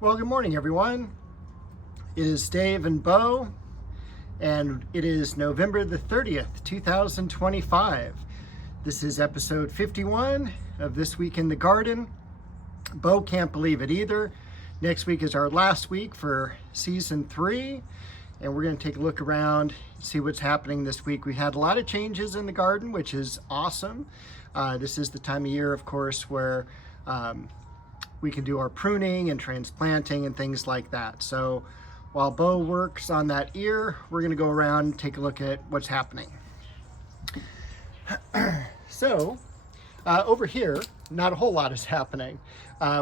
Well, good morning, everyone. It is Dave and Bo, and it is November the 30th, 2025. This is episode 51 of This Week in the Garden. Bo can't believe it either. Next week is our last week for season 3, and we're going to take a look around, see what's happening this week. We had a lot of changes in the garden, which is awesome. This is the time of year, of course, where we can do our pruning and transplanting and things like that. So while Bo works on that ear, we're going to go around and take a look at what's happening. So over here, not a whole lot is happening.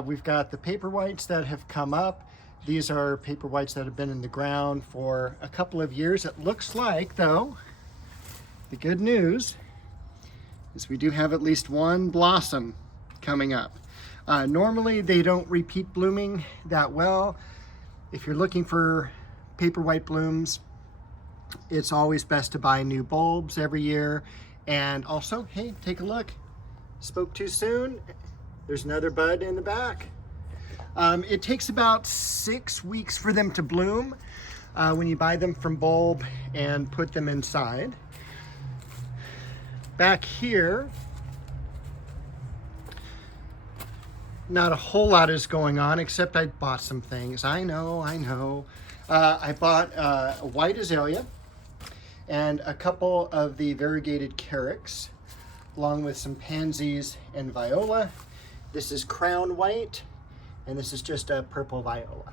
We've got the paper whites that have come up. These are paper whites that have been in the ground for a couple of years. It looks like, though, the good news is we do have at least one blossom coming up. Normally they don't repeat blooming that well. If you're looking for paper white blooms, it's always best to buy new bulbs every year. And also, hey, take a look. Spoke too soon. There's another bud in the back. It takes about 6 weeks for them to bloom when you buy them from bulb and put them inside. Back here, not a whole lot is going on, except I bought some things. I know. I bought a white azalea and a couple of the variegated carex, along with some pansies and viola. This is crown white, and this is just a purple viola.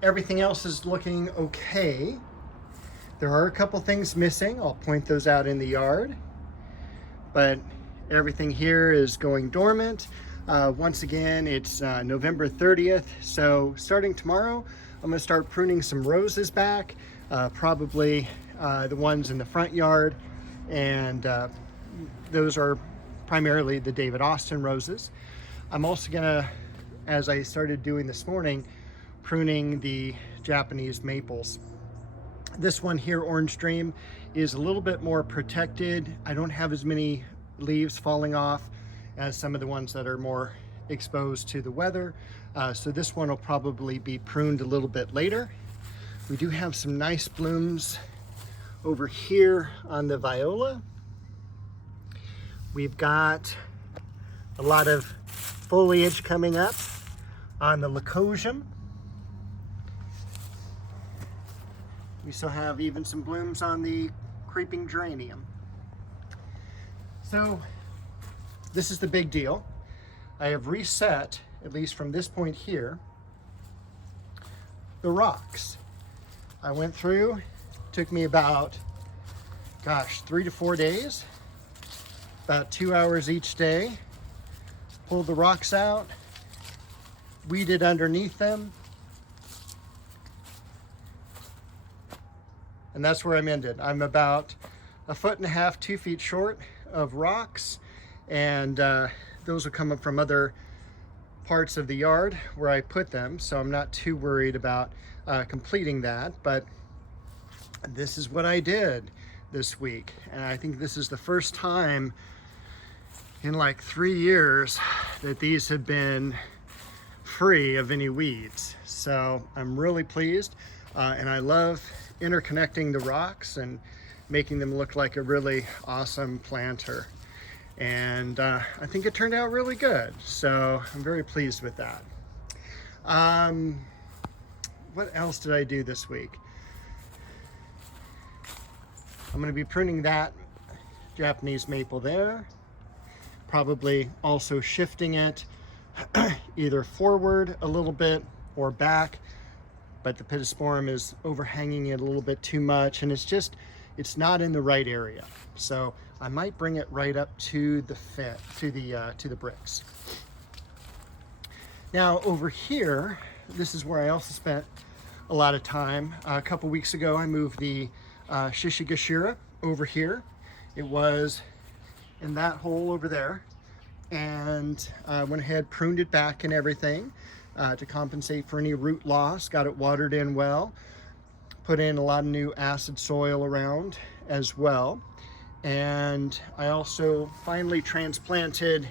Everything else is looking okay. There are a couple things missing. I'll point those out in the yard, but everything here is going dormant. Once again, it's November 30th, so starting tomorrow, I'm going to start pruning some roses back, probably the ones in the front yard, and those are primarily the David Austin roses. I'm also going to, as I started doing this morning, pruning the Japanese maples. This one here, Orange Dream, is a little bit more protected. I don't have as many leaves falling off as some of the ones that are more exposed to the weather. So this one will probably be pruned a little bit later. We do have some nice blooms over here on the viola. We've got a lot of foliage coming up on the leucosium. We still have even some blooms on the creeping geranium. So this is the big deal. I have reset, at least from this point here, the rocks. I went through, took me about, 3 to 4 days, about 2 hours each day, pulled the rocks out, weeded underneath them, and that's where I'm ended. I'm about 1.5 feet, 2 feet short of rocks, and those will come up from other parts of the yard where I put them, so I'm not too worried about completing that. But this is what I did this week, and I think this is the first time in like 3 years that these have been free of any weeds. So I'm really pleased, and I love interconnecting the rocks and making them look like a really awesome planter. And I think it turned out really good, so I'm very pleased with that. What else did I do this week? I'm going to be pruning that Japanese maple there, probably also shifting it either forward a little bit or back, but the pittosporum is overhanging it a little bit too much, and it's not in the right area. So I might bring it right up to the bricks. Now over here, this is where I also spent a lot of time. A couple weeks ago, I moved the Shishigashira over here. It was in that hole over there, and I went ahead, pruned it back and everything to compensate for any root loss. Got it watered in well, put in a lot of new acid soil around as well. And I also finally transplanted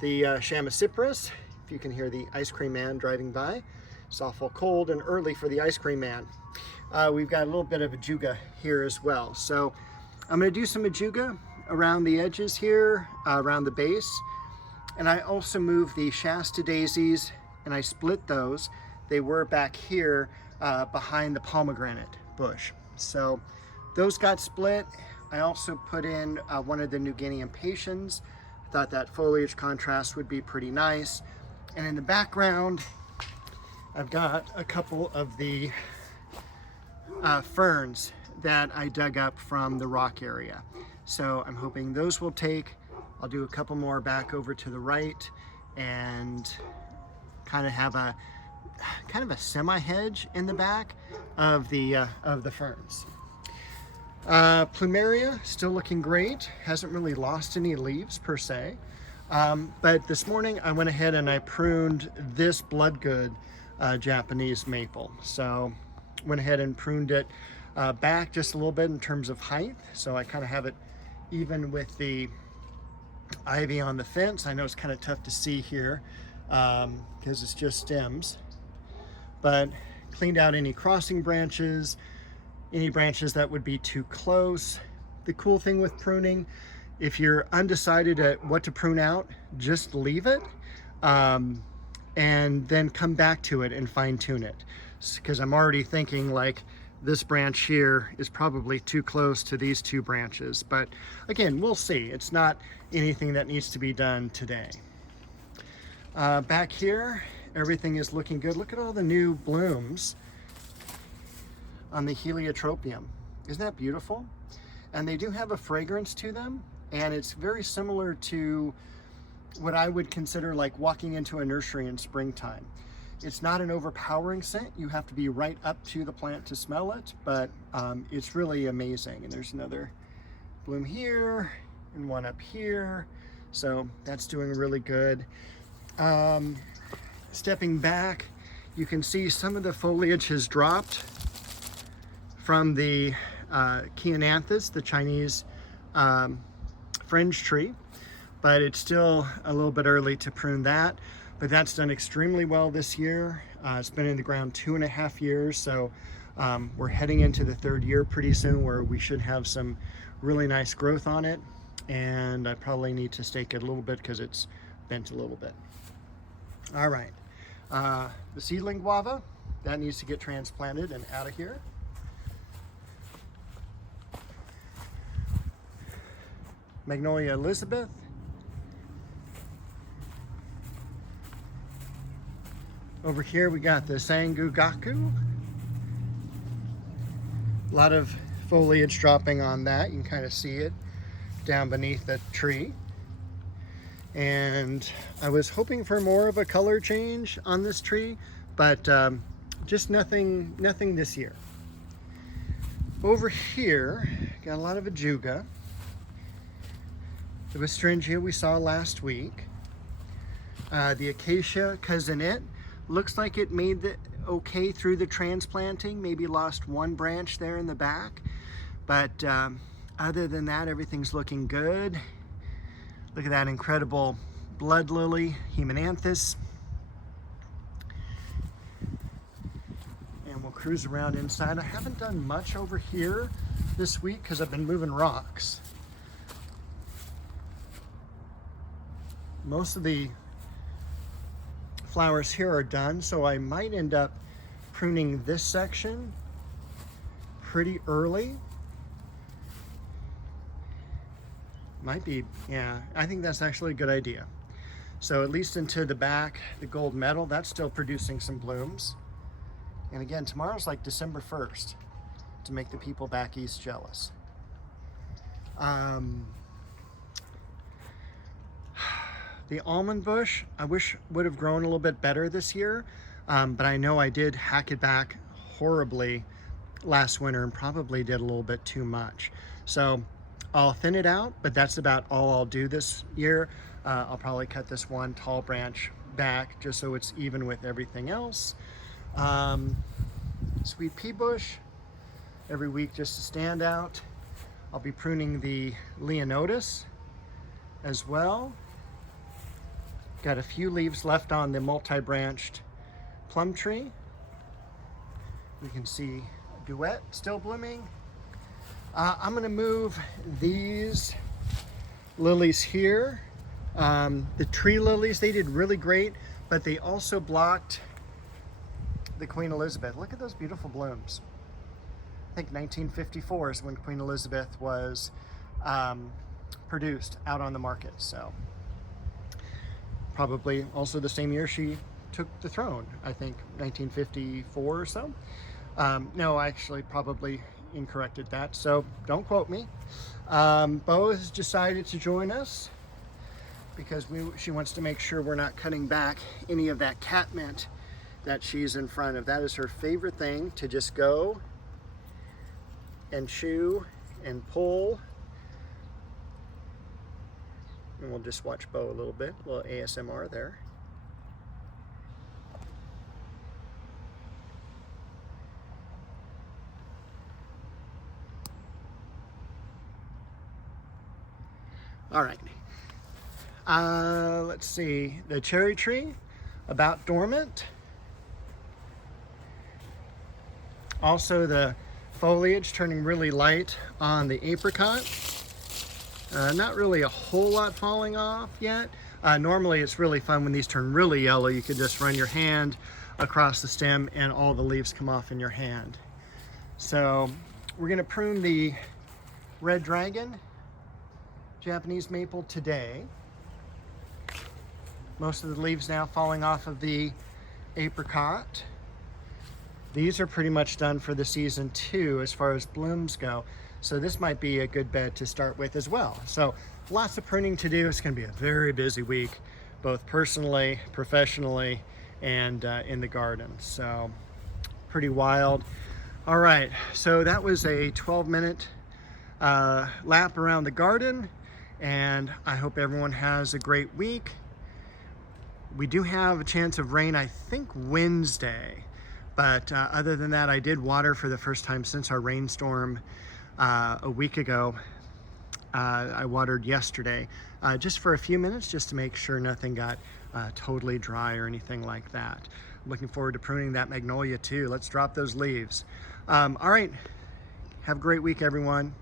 the Chamaecyparis if you can hear the ice cream man driving by. It's awful cold and early for the ice cream man. We've got a little bit of ajuga here as well. So I'm going to do some ajuga around the edges here, around the base. And I also moved the Shasta daisies and I split those. They were back here behind the pomegranate bush. So those got split. I also put in one of the New Guinea impatiens. I thought that foliage contrast would be pretty nice. And in the background, I've got a couple of the ferns that I dug up from the rock area. So I'm hoping those will take. I'll do a couple more back over to the right and kind of have a semi-hedge in the back of the ferns. Plumeria still looking great. Hasn't really lost any leaves per se. But this morning I went ahead and I pruned this bloodgood Japanese maple. So went ahead and pruned it back just a little bit in terms of height. So I kind of have it even with the ivy on the fence. I know it's kind of tough to see here because it's just stems, but cleaned out any crossing branches, any branches that would be too close. The cool thing with pruning, if you're undecided at what to prune out, just leave it and then come back to it and fine tune it. Because I'm already thinking like this branch here is probably too close to these two branches. But again, we'll see. It's not anything that needs to be done today. Back here, everything is looking good. Look at all the new blooms on the heliotropium. Isn't that beautiful? And they do have a fragrance to them, and it's very similar to what I would consider like walking into a nursery in springtime. It's not an overpowering scent. You have to be right up to the plant to smell it, but it's really amazing. And there's another bloom here and one up here. So that's doing really good. Stepping back, you can see some of the foliage has dropped from the Chiananthus, the Chinese fringe tree, but it's still a little bit early to prune that. But that's done extremely well this year. It's been in the ground 2.5 years, so we're heading into the 3rd year pretty soon where we should have some really nice growth on it. And I probably need to stake it a little bit because it's bent a little bit. All right, the seedling guava, that needs to get transplanted and out of here. Magnolia Elizabeth. Over here we got the Sangugaku. A lot of foliage dropping on that. You can kind of see it down beneath the tree. And I was hoping for more of a color change on this tree, but just nothing this year. Over here, got a lot of ajuga. The Westringia we saw last week. The Acacia cousinette. Looks like it made the okay through the transplanting, maybe lost one branch there in the back. But other than that, everything's looking good. Look at that incredible blood lily, Hemananthus. And we'll cruise around inside. I haven't done much over here this week because I've been moving rocks. Most of the flowers here are done, so I might end up pruning this section pretty early. Might be, yeah, I think that's actually a good idea. So at least into the back, the gold medal, that's still producing some blooms. And again, tomorrow's like December 1st to make the people back east jealous. The almond bush, I wish would have grown a little bit better this year, but I know I did hack it back horribly last winter and probably did a little bit too much. So I'll thin it out, but that's about all I'll do this year. I'll probably cut this one tall branch back just so it's even with everything else. Sweet pea bush, every week just to stand out. I'll be pruning the Leonotis as well. Got a few leaves left on the multi-branched plum tree. You can see Duet still blooming. I'm gonna move these lilies here. The tree lilies, they did really great, but they also blocked the Queen Elizabeth. Look at those beautiful blooms. I think 1954 is when Queen Elizabeth was produced out on the market. So probably also the same year she took the throne, I think 1954 or so. No, I actually probably incorrected that, so don't quote me. Bo has decided to join us because she wants to make sure we're not cutting back any of that catmint that she's in front of. That is her favorite thing, to just go and chew and pull. And we'll just watch Bo a little bit, a little ASMR there. All right, let's see, the cherry tree, about dormant. Also the foliage turning really light on the apricot. Not really a whole lot falling off yet. Normally it's really fun when these turn really yellow. You could just run your hand across the stem and all the leaves come off in your hand. So we're gonna prune the red dragon Japanese maple today. Most of the leaves now falling off of the apricot. These are pretty much done for the season too, as far as blooms go. So this might be a good bed to start with as well. So lots of pruning to do. It's gonna be a very busy week, both personally, professionally, and in the garden. So pretty wild. All right, so that was a 12-minute lap around the garden, and I hope everyone has a great week. We do have a chance of rain, I think Wednesday, but other than that, I did water for the first time since our rainstorm a week ago. I watered yesterday just for a few minutes, just to make sure nothing got totally dry or anything like that. Looking forward to pruning that magnolia too. Let's drop those leaves. All right, have a great week, everyone.